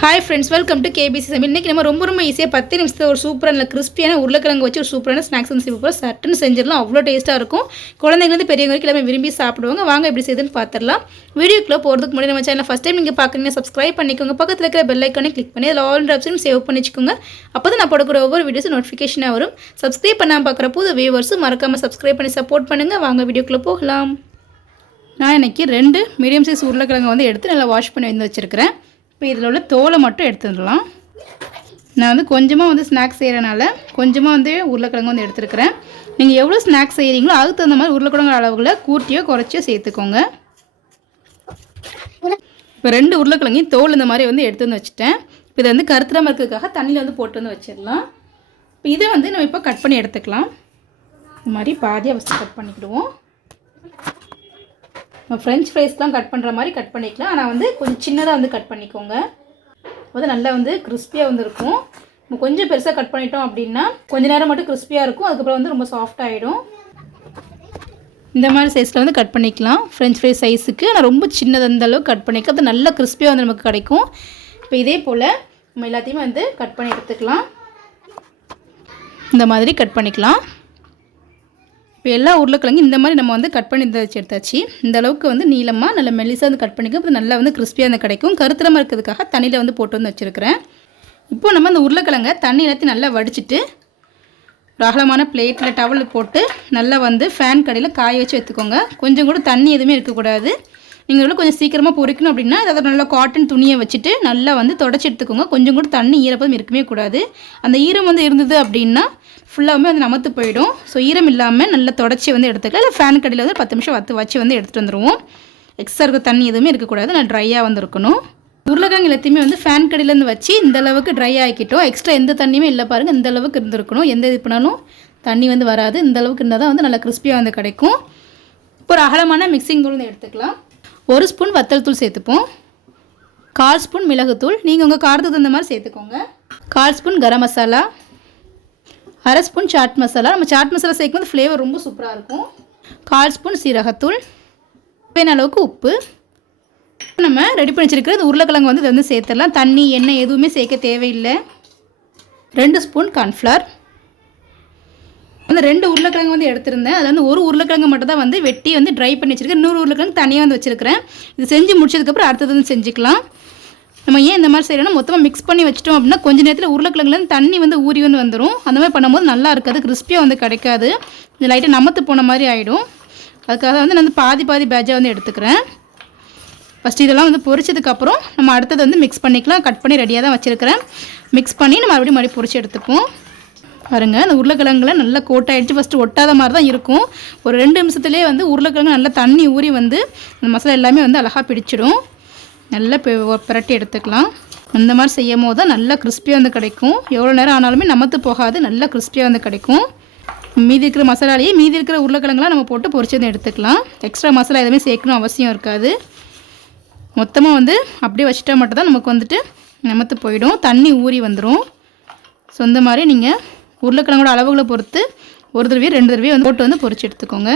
Hi friends, welcome to KBC சமையல். இன்றைக்கி நம்ம ரொம்ப ஈஸியாக 10 நிமிஷத்தில் ஒரு சூப்பரான கிறிஸ்பியான உருளைக்கிழங்கு வச்சு ஒரு சூப்பரான ஸ்நாக்ஸ் வந்து செய்ய போகிறோம். சட்டுன்னு செஞ்சிடலாம், அவ்வளோ டேஸ்ட்டாக இருக்கும். குழந்தைங்கலேருந்து பெரியவங்க வரைக்கும் எல்லாமே விரும்பி சாப்பிடுவாங்க. வாங்க எப்படி செய்யுதுன்னு பார்த்துடலாம். வீடியோக்குள்ளே போகிறதுக்கு முன்னாடி நம்ம சேனல் ஃபஸ்ட் டைம் நீங்கள் பார்க்குறீங்க, சப்ஸ்கிரைப் பண்ணிக்கோங்க. பக்கத்தில் இருக்கிற பெல் ஐக்கானே கிளிக் பண்ணி அதில் ஆல் ஆப்ஷனும் சேவ் பண்ணி வச்சுக்கோங்க. அப்போ தான் நான் போடக்கூடிய ஒவ்வொரு வீடியோஸும் நோட்டிஃபிகேஷனாக வரும். சப்ஸ்கிரைப் பண்ணாமல் பார்க்குற புது வியூவர்ஸும் மறக்காமல் சப்ஸ்கிரைப் பண்ணி சப்போர்ட் பண்ணுங்கள். வாங்க வீடியோக்குள்ளே போகலாம். நான் இன்றைக்கி 2 மீடியம் சைஸ் உருளைக்கிழங்கு வந்து எடுத்து நல்லா வாஷ் பண்ணி வந்து வச்சுருக்கிறேன். இப்போ இதில் உள்ள தோலை மட்டும் எடுத்துடலாம். நான் வந்து கொஞ்சமாக வந்து ஸ்நாக்ஸ் செய்கிறனால கொஞ்சமாக வந்து உருளைக்கிழங்கு வந்து எடுத்துருக்கிறேன். நீங்கள் எவ்வளோ ஸ்நாக்ஸ் செய்கிறீங்களோ அதுக்கு தகுந்த மாதிரி உருளைக்கிழங்கு அளவுகளை கூட்டியோ குறைச்சியோ சேர்த்துக்கோங்க. இப்போ 2 உருளைக்கிழங்கையும் தோல் இந்த மாதிரி வந்து எடுத்து வந்து வச்சுட்டேன். இப்போ இதை வந்து கருத்துறாமல் இருக்கிறதுக்காக தண்ணியில் வந்து போட்டு வந்து வச்சிடலாம். இப்போ இதை வந்து நம்ம இப்போ கட் பண்ணி எடுத்துக்கலாம். இந்த மாதிரி பாதியாக ஃபஸ்ட்டு கட் பண்ணிக்கிடுவோம். ஃப்ரெஞ்ச் ஃப்ரைஸ்லாம் கட் பண்ணுற மாதிரி கட் பண்ணிக்கலாம். ஆனால் வந்து கொஞ்சம் சின்னதாக வந்து கட் பண்ணிக்கோங்க. அது நல்லா வந்து கிறிஸ்பியாக வந்து இருக்கும். நம்ம கொஞ்சம் பெருசாக கட் பண்ணிட்டோம் அப்படின்னா கொஞ்சம் நேரம் மட்டும் கிறிஸ்பியாக இருக்கும், அதுக்கப்புறம் வந்து ரொம்ப சாஃப்டாகிடும். இந்த மாதிரி சைஸில் வந்து கட் பண்ணிக்கலாம். ஃப்ரெஞ்ச் ஃப்ரைஸ் சைஸுக்கு நான் ரொம்ப சின்னதாக அந்த அளவுக்கு கட் பண்ணிக்கலாம். அது நல்லா கிறிஸ்பியாக வந்து நமக்கு கிடைக்கும். இப்போ இதே போல் நம்ம எல்லாத்தையுமே வந்து கட் பண்ணி எடுத்துக்கலாம். இந்த மாதிரி கட் பண்ணிக்கலாம். இப்போ எல்லா உருளைக்கிழங்கும் இந்த மாதிரி நம்ம வந்து கட் பண்ணி வச்சு எடுத்தாச்சு. இந்த அளவுக்கு வந்து நீளமாக நல்ல மெல்லிசாக வந்து கட் பண்ணிக்க, அப்போ நல்லா வந்து கிறிஸ்பியாக வந்து கிடைக்கும். கருத்துரமாக இருக்கிறதுக்காக தண்ணியில் வந்து போட்டு வந்து வச்சுருக்கிறேன். இப்போ நம்ம அந்த உருளைக்கிழங்கை தண்ணி எல்லாத்தையும் நல்லா வடிச்சிட்டு ஒரு அகலமான பிளேட்டில் டவல் போட்டு நல்லா வந்து ஃபேன் கடையில் காய வச்சு எடுத்துக்கோங்க. கொஞ்சம் கூட தண்ணி எதுவுமே இருக்கக்கூடாது. நீங்கள் கொஞ்சம் சீக்கிரமாக பொரிக்கணும் அப்படின்னா அதாவது நல்லா காட்டன் துணியை வச்சுட்டு நல்லா வந்து தொடச்சி எடுத்துக்கோங்க. கொஞ்சம் கூட தண்ணி ஈரப்பதம் இருக்கவே கூடாது. அந்த ஈரம் வந்து இருந்தது அப்படின்னா ஃபுல்லாகவே வந்து நமத்து போயிடும். ஸோ ஈரம் இல்லாமல் நல்லா தொடச்சி வந்து எடுத்துக்கலாம். இல்லை ஃபேன் கடையில் வந்து 10 நிமிஷம் வச்சு வந்து எடுத்துகிட்டு வந்துடுவோம். எக்ஸ்ட்ரா இருக்க தண்ணி எதுவுமே இருக்கக்கூடாது, நல்லா ட்ரையாக வந்து இருக்கணும். உருளைக்கிழங்கு எல்லாத்தையுமே வந்து ஃபேன் கடையிலேருந்து வச்சு இந்த அளவுக்கு ட்ரை ஆக்கிட்டோம். எக்ஸ்ட்ரா எந்த தண்ணியுமே இல்லை பாருங்கள், இந்த அளவுக்கு இருந்திருக்கணும். எந்த இது பண்ணாலும் தண்ணி வந்து வராது. இந்த அளவுக்கு இருந்தால் தான் வந்து நல்லா கிறிஸ்பியாக வந்து கிடைக்கும். இப்போ ஒரு அகலமான மிக்சிங் தூள் வந்து எடுத்துக்கலாம். 1 ஸ்பூன் வத்தல் தூள் சேர்த்துப்போம். 1/4 ஸ்பூன் மிளகுத்தூள், நீங்கள் உங்கள் காரத்துக்கு தகுந்த மாதிரி சேர்த்துக்கோங்க. 1/4 spoon garam masala, 1/2 spoon chat masala. நம்ம சாட் மசாலா சேர்க்கும்போது ஃப்ளேவர் ரொம்ப சூப்பராக இருக்கும். 1/4 ஸ்பூன் சீரகத்தூள், தேவையான அளவுக்கு உப்பு. நம்ம ரெடி பண்ணி வச்சுருக்கிற இந்த உருளைக்கிழங்கு வந்து இதை வந்து சேர்த்துடலாம். தண்ணி எண்ணெய் எதுவுமே சேர்க்க தேவையில்லை. 2 ஸ்பூன் கார்ன்ஃப்ளவர். அந்த 2 உருளைக்கிழங்கு வந்து எடுத்திருந்தேன். அதில் வந்து ஒரு உருளைக்கிழங்கு மட்டும் தான் வந்து வெட்டி வந்து ட்ரை பண்ணி வச்சுருக்கேன். 100 உருளைக்கிழங்கு தனியாக வந்து வச்சுருக்கிறேன். இது செஞ்சு முடிச்சதுக்கப்புறம் அடுத்தது வந்து செஞ்சுக்கலாம். நம்ம ஏன் இந்த மாதிரி செய்யணும்னா மொத்தமாக மிக்ஸ் பண்ணி வச்சிட்டோம் அப்படின்னா கொஞ்சம் நேரத்தில் உருளைக்கிழங்குலேருந்து தண்ணி வந்து ஊறி வந்து வந்துடும். அந்த மாதிரி பண்ணும்போது நல்லா இருக்காது, கிறிஸ்பியாக வந்து கிடைக்காது. இந்த லைட்டாக நமத்து போன மாதிரி ஆகிடும். அதுக்காக வந்து நான் வந்து பாதி பேட்சாக வந்து எடுத்துக்கிறேன். ஃபஸ்ட்டு இதெல்லாம் வந்து பொரிச்சதுக்கப்புறம் நம்ம அடுத்தது வந்து மிக்ஸ் பண்ணிக்கலாம். கட் பண்ணி ரெடியாக தான் வச்சுருக்கிறேன். மிக்ஸ் பண்ணி நம்ம மறுபடியும் பொரிச்சு எடுத்துப்போம். பாருங்கள், அந்த உருளைக்கிழங்குல நல்லா கோட்டாயிடுச்சு. ஃபஸ்ட்டு ஒட்டாத மாதிரி தான் இருக்கும். ஒரு 2 நிமிஷத்துலேயே வந்து உருளைக்கிழங்கு நல்லா தண்ணி ஊறி வந்து அந்த மசாலா எல்லாமே வந்து அழகாக பிடிச்சிடும். நல்லா பிரட்டி எடுத்துக்கலாம். அந்த மாதிரி செய்யும் போது தான் நல்லா கிறிஸ்பியாக வந்து கிடைக்கும். எவ்வளோ நேரம் ஆனாலுமே நமத்து போகாது, நல்லா கிறிஸ்பியாக வந்து கிடைக்கும். மீதி இருக்கிற மசாலாலேயே மீதி இருக்கிற உருளைக்கிழங்குலாம் நம்ம போட்டு பொரிச்சு வந்து எடுத்துக்கலாம். எக்ஸ்ட்ரா மசாலா எதுவுமே சேர்க்கணும் அவசியம் இருக்காது. மொத்தமாக வந்து அப்படியே வச்சுட்டா மட்டும் தான் நமக்கு வந்துட்டு நமத்து போயிடும், தண்ணி ஊறி வந்துடும். ஸோ இந்த மாதிரி நீங்கள் உருளைக்கிழங்கோட அளவுகளை பொறுத்து 1 தடவை 2 தடவை வந்து போட்டு வந்து பொரிச்சு எடுத்துக்கோங்க.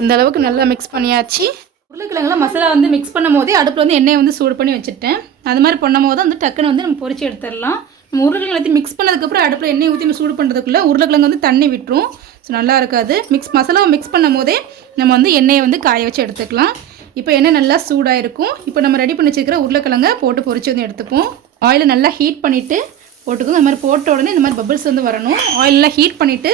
இந்த அளவுக்கு நல்லா மிக்ஸ் பண்ணியாச்சு. உருளைக்கிழங்குலாம் மசாலா வந்து மிக்ஸ் பண்ணும் போதே அடுப்பில் வந்து எண்ணெயை வந்து சூடு பண்ணி வச்சுட்டேன். அது மாதிரி பண்ணும் போது வந்து டக்குன்னு வந்து நம்ம பொரிச்சு எடுத்துடலாம். நம்ம உருளைக்கிழங்கு எல்லாத்தையும் மிக்ஸ் பண்ணதுக்கப்புறம் அடுப்பில் எண்ணெய் ஊற்றி சூடு பண்ணுறதுக்குள்ளே உருளைக்கிழங்கு வந்து தண்ணி விட்டுரும். ஸோ நல்லா இருக்காது. மசாலாவை மிக்ஸ் பண்ணும் போதே நம்ம வந்து எண்ணெயை வந்து காய வச்சு எடுத்துக்கலாம். இப்போ எண்ணெய் நல்லா சூடாக இருக்கும். இப்போ நம்ம ரெடி பண்ணி வச்சுருக்கிற உருளைக்கிழங்கை போட்டு பொரிச்சு வந்து எடுத்துப்போம். ஆயிலை நல்லா ஹீட் பண்ணிவிட்டு போட்டுக்கோங்க. இந்த மாதிரி போட்ட உடனே இந்த மாதிரி பபிள்ஸ் வந்து வரணும். ஆயிலெலாம் ஹீட் பண்ணிவிட்டு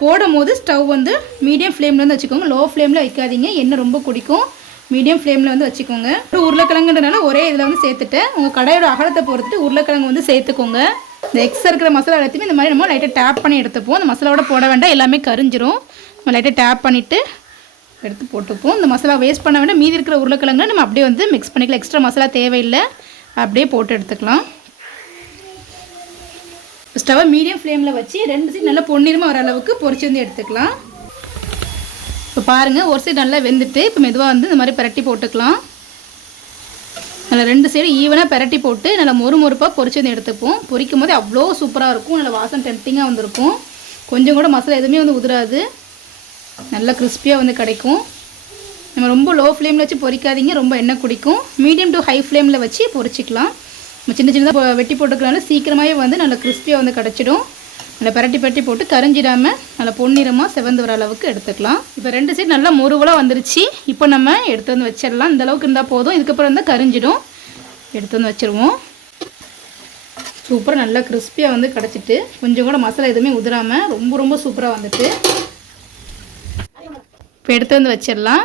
போடும் போது ஸ்டவ் வந்து மீடியம் ஃப்ளேமில் வந்து வச்சுக்கோங்க. லோ ஃப்ளேமில் வைக்காதீங்க, எண்ணெய் ரொம்ப குடிக்கும். மீடியம் ஃப்ளேமில் வந்து வச்சுக்கோங்க. உருளைக்கிழங்குன்றனால ஒரே இதில் வந்து சேர்த்துட்டு உங்கள் கடையோட அகலத்தை பொறுத்துட்டு உருளைக்கிழங்கு வந்து சேர்த்துக்கோங்க. இந்த எக்ஸ்ட்ரா இருக்கிற மசாலா எல்லாத்தையுமே இந்த மாதிரி நம்ம லைட்டாக டேப் பண்ணி எடுத்துப்போம். அந்த மசாலாவோட போட வேண்டாம், எல்லாமே கரிஞ்சிரும். நம்ம லைட்டாக டேப் பண்ணிவிட்டு எடுத்து போட்டுப்போம். இந்த மசாலா வேஸ்ட் பண்ண வேண்டாம். மீதி இருக்கிற உருளைக்கிழங்கு நம்ம அப்படியே வந்து மிக்ஸ் பண்ணிக்கலாம். எக்ஸ்ட்ரா மசாலா தேவையில்லை, அப்படியே போட்டு எடுத்துக்கலாம். ஸ்டவ்வை மீடியம் ஃப்ளேமில் வச்சு 2 சைடு நல்லா பொன்னிறமாக வர அளவுக்கு பொரிச்சு வந்து எடுத்துக்கலாம். இப்போ பாருங்கள், ஒரு சைடு நல்லா வெந்துட்டு இப்போ மெதுவாக வந்து இந்த மாதிரி பிரட்டி போட்டுக்கலாம். நல்லா 2 சைடு ஈவனாக பிரட்டி போட்டு நல்லா மொறுப்பாக பொரிச்சு வந்து எடுத்துப்போம். பொரிக்கும் போது அவ்வளோ சூப்பராக இருக்கும். நல்லா வாசம் டெம்டிங்காக வந்துருக்கும். கொஞ்சம் கூட மசாலா எதுவுமே வந்து உதிராது, நல்லா கிறிஸ்பியாக வந்து கிடைக்கும். நம்ம ரொம்ப லோ ஃப்ளேமில் வச்சு பொரிக்காதீங்க, ரொம்ப எண்ணெய் குடிக்கும். மீடியம் டு ஹை ஃப்ளேமில் வச்சு பொரிச்சிக்கலாம். நம்ம சின்ன சின்னதாக வெட்டி போட்டுக்கிறனால சீக்கிரமாகவே வந்து நல்லா கிறிஸ்பியாக வந்து கிடச்சிடும். நல்லா பரட்டி போட்டு கரைஞ்சிடாமல் நல்லா பொன்னிறமாக செவந்து வர அளவுக்கு எடுத்துக்கலாம். இப்போ 2 சைடு நல்லா முருவலாக வந்துருச்சு. இப்போ நம்ம எடுத்து வந்து வச்சிடலாம். இந்த அளவுக்கு இருந்தால் போதும். இதுக்கப்புறம் இருந்தால் கரைஞ்சிடும். எடுத்து வந்து வச்சுருவோம். சூப்பராக நல்லா கிறிஸ்பியாக வந்து கிடச்சிட்டு கொஞ்சம் கூட மசாலா எதுவுமே உதிராமல் ரொம்ப சூப்பராக வந்துட்டு இப்போ எடுத்து வந்து வச்சிடலாம்.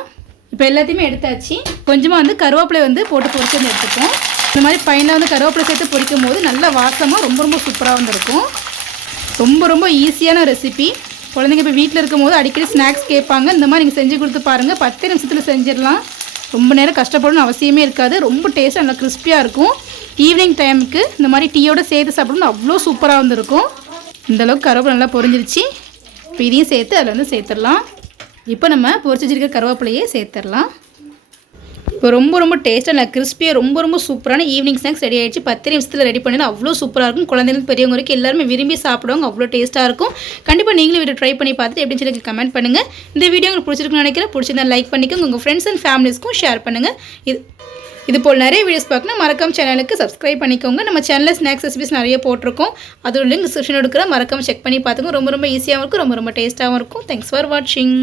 இப்போ எல்லாத்தையுமே எடுத்தாச்சு. கொஞ்சமாக வந்து கருவேப்பிலை வந்து போட்டு பொரிச்சு வந்து எடுத்துப்போம். இந்த மாதிரி ஃபைனலாக வந்து கருவேப்பிலை சேர்த்து பொரிக்கும் போது நல்லா வாசமாக ரொம்ப சூப்பராக வந்துருக்கும். ரொம்ப ஈஸியான ரெசிபி. குழந்தைங்க இப்போ வீட்டில் இருக்கும் போது அடிக்கடி ஸ்நாக்ஸ் கேட்பாங்க. இந்த மாதிரி நீங்கள் செஞ்சு கொடுத்து பாருங்கள். 10 நிமிஷத்தில் செஞ்சிடலாம். ரொம்ப நேரம் கஷ்டப்படணும்னு அவசியமே இருக்காது. ரொம்ப டேஸ்ட்டாக நல்லா கிறிஸ்பியாக இருக்கும். ஈவினிங் டைமுக்கு இந்த மாதிரி டீயோடு சேர்த்து சாப்பிடணும் அவ்வளோ சூப்பராக வந்துருக்கும். இந்தளவுக்கு கருவேப்பிலை நல்லா பொரிஞ்சிருச்சு. இப்போ இதையும் சேர்த்து அதில் வந்து சேர்த்துடலாம். இப்போ நம்ம பொரிச்சு வச்சிருக்க கருவேப்பிலையே சேர்த்துடலாம். இப்போ ரொம்ப டேஸ்ட்டாக நல்லா கிறிஸ்பியாக ரொம்ப சூப்பரான ஈவினிங் ஸ்நாக்ஸ் ரெடி ஆகிடுச்சு. 10 நிமிஷத்தில் ரெடி பண்ணினா அவ்வளோ சூப்பராக இருக்கும். குழந்தைங்களுக்கு பெரியவங்க வரைக்கும் எல்லாருமே விரும்பி சாப்பிடுவாங்க. அவ்வளோ டேஸ்ட்டாக இருக்கும். கண்டிப்பாக நீங்களும் வீடியோ ட்ரை பண்ணி பார்த்துட்டு எப்படின்னு சொல்லி கமெண்ட் பண்ணுங்கள். இந்த வீடியோ உங்களுக்கு பிடிச்சிருக்குன்னு நினைக்கிறேன். பிடிச்சிருந்தா லைக் பண்ணிக்கோங்க. உங்கள் ஃப்ரெண்ட்ஸ் அண்ட் ஃபேமிலிஸ்க்கும் ஷேர் பண்ணுங்கள். இது போல் நிறைய வீடியோஸ் பார்க்கணும் மறக்காம சேனலுக்கு சப்ஸ்கிரைப் பண்ணிக்கோங்க. நம்ம சேனலில் ஸ்நாக்ஸ் ரெசிபிஸ் நிறைய போட்டிருக்கோம். அதோட லிங்க் டிஸ்கிரிப்ஷன் எடுக்கிற மறக்காம செக் பண்ணி பார்த்துக்கோங்க. ரொம்ப ஈஸியாகவும் இருக்கும். ரொம்ப டேஸ்ட்டாகவும் இருக்கும். தேங்க்ஸ் ஃபார் வாட்சிங்.